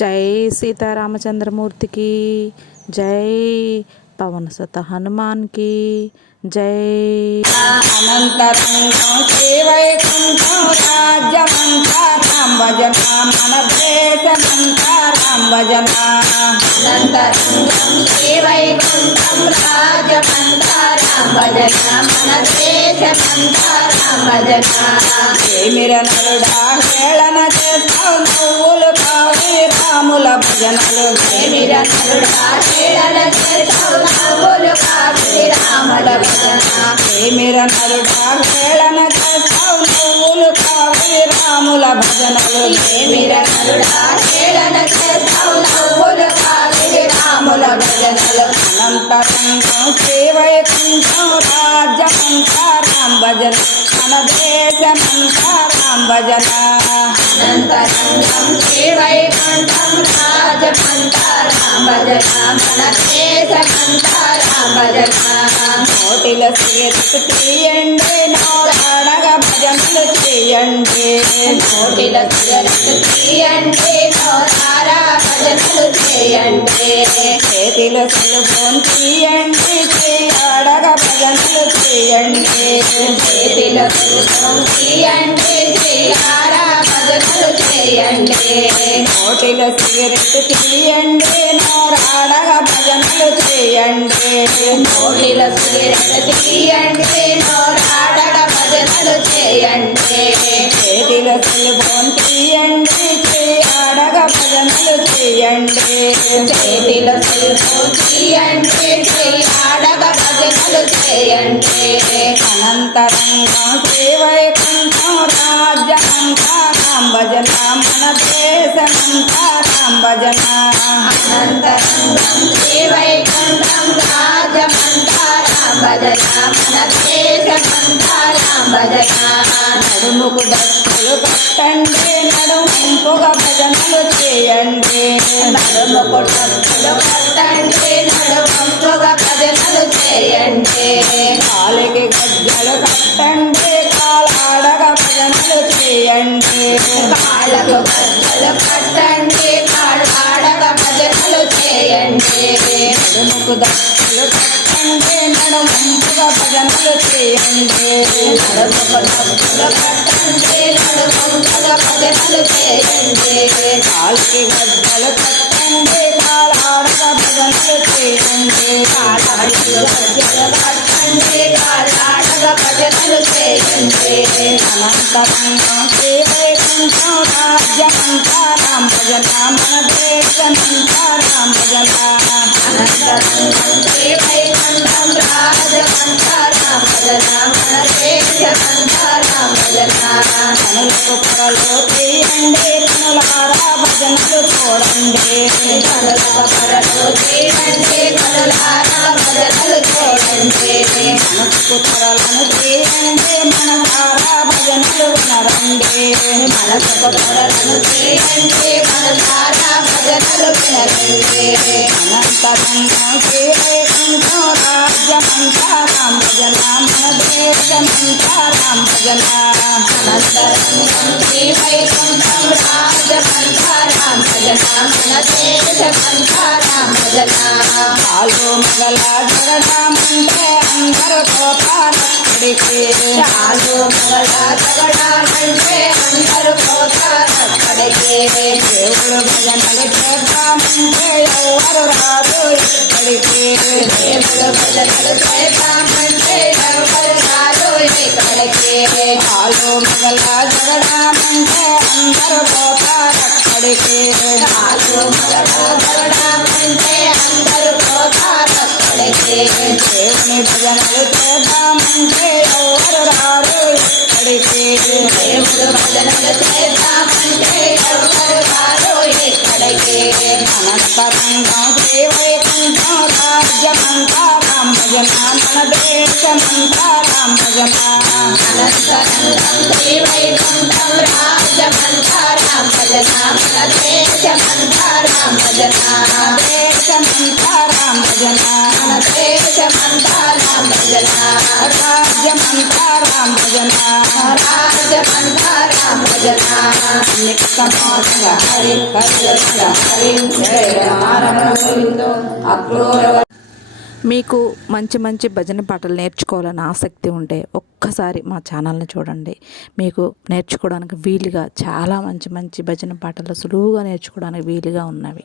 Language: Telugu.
జై సీతారామచంద్రమూర్తికి జై, పవన్ సుత హనుమాన్కి జై. అనంతరంగం శ్రీవైకుంఠం రాజ్యమంతా రామ భజన, మన దేశమంతా రామ భజన. అనంతరంగం శ్రీవైకుంఠం రాజ్యమంతా రామ భజన, మన దేశమంతా రామ భజన. ఏమిర నరుడా హేళన చేస్తావు నువ్వులు కావి రాముల భజనలు. ఏమిర నరుడా హేళన చేస్తావు నువ్వులు కావి రాముల భజన. ఏమిర నరుడా హేళన చేస్తావు నువ్వులు కావి రాముల భజనలు. ఏమిర నరుడా హేళన చేస్తావు నువ్వులు కావి రాముల భజనలు. అనంతరంగం శ్రీవైకుంఠం రాజ్యమంతా రామ భజన, మన దేశమంతా రామ భజన. అనంతరంగం శ్రీవైకుంఠం రాజమంతా రామ భజన, మన దేశమంతా రామ భజన. నోటిల సిగరెట్టు తీయండి, నోరాడగా భజనలు చేయండి. నోటిల సిగరెట్టు తీయండి, నోరారా భజనలు చేయండి. చేతిలో సెల్ఫోన్ తీయండి, చేయాడగా భజనలు చేయండి. చేతిలో సెల్ఫోన్ తీయండి, చేయారా భజనలు చేయండి. నోటిలో సిగరెట్టు తీయండి, నోరాడగా భజనలు చేయండి. నోటిలో సిగరెట్టు తీయండి, నోరాడగా భజనలు చేయండి. చేతిలో సెల్ఫోన్ తీయండి, చేయాడగా భజనలు చేయండి. చేతిలో సెల్ఫోన్ తీయండి, చేయాడగా భజనలు చేయండి. అనంతరంగం శ్రీవైకుంఠం రాజ్యమంతా రామ భజన, మన దేశమంతా రామ భజన. అనంతరంగం శ్రీవైకుంఠం రాజమంతా రామ భజన, మన దేశమంతా రామ భజన. నడుముకు దస్తులు కట్టండి, నడుముగా భజనలు చేయండి. నడుముకు డప్పులు కట్టండి, నడుమంపుగా భజనలు చేయండి. కాలికి గజ్జలు కట్టండి, కాలాడగా భజనలు చేయండి. కాళ్ళకు గజ్జలు కట్టండి, కాళ్ళాడగా భజనలు చేయండి. నడుముకు దస్తులు కట్టండి, నడుముగా భజనలు చేయండి. నడుముకు డప్పులు కట్టండి, నడుమంపుగా భజనలు చేయండి. కాలికి గజ్జలు కట్టండి, కాలాడగా భజనలు చేయండి. కాళ్ళకు గజ్జలు కట్టండి, కాళ్ళాడగా భజనలు చేయండి. అనంతరంగం శ్రీవైకుంఠం రాజ్యమంతా రామ భజన, మన దేశమంతా రామ భజన. అనంతరంగం శ్రీవైకుంఠం రాజమంతా రామ భజన, మన దేశమంతా రామ భజన. కనులకు పొరలు తీయండి, కనులారా భజనలు చూడండి. కనులకు పొరలు తీయండి, కనులారా భజనలు చూడండి. మనసుకు పొరలను తీయండి, మనసారా భజనలు వినరండి. మనసుకు పొరలను తీయండి, మనసారా భజనలు వినరండి. అనంతరంగం శ్రీవైకుంఠం రాజ్యమంతా రామ భజన, మన దేశమంతా రామ భజన. అనంతరంగం శ్రీవైకుంఠం రాజమంతా రామ భజన, మన దేశమంతా రామ భజన. చాలు మగల జగడామంటే అందరూ పోతారక్కడికి. చాలు మగళ తగడాలంటే అందరూ పోతారక్కడికి. దేవుడు భజనలు చేద్దామంటే ఎవరు రాదు ఇక్కడికి. దేవుడు భజనలు చేద్దామంటే ఎవరు రారు ఇక్కడికి. చాలు మగల జగడామంటే అందరూ పోతారక్కడికి. చాలు మగళ తగడాలంటే అందరూ పోతారక్కడికి. దేవుని భజనలు చేద్దామంటే ఎవరు రారు ఇక్కడికి. దేవుడు భజనలు చేద్దామంటే ఎవరు రారు ఇక్కడికి. అనంతరంగం శ్రీవైకుంఠం రాజ్యమంతా రామ భజన, మన దేశమంతా రామ భజన. అనంతరంగం శ్రీవైకుంఠం రాజమంతా రామ భజన, మన దేశమంతా రామ భజన. దేశమంతా రామ భజన, మన దేశమంతా రామ భజన. రాజ్యమంతా రామ భజన. రాజమంతా రామ భజన. భజన నిత్యమార్గ హరి హరి హరి జయ రమణ గోవిందో అక్రూర. మీకు మంచి మంచి భజన పాటలు నేర్చుకోవాలని ఆసక్తి ఉంటే ఒక్కసారి మా ఛానల్ని చూడండి. మీకు నేర్చుకోవడానికి వీలుగా చాలా మంచి మంచి భజన పాటలు సులువుగా నేర్చుకోవడానికి వీలుగా ఉన్నవి.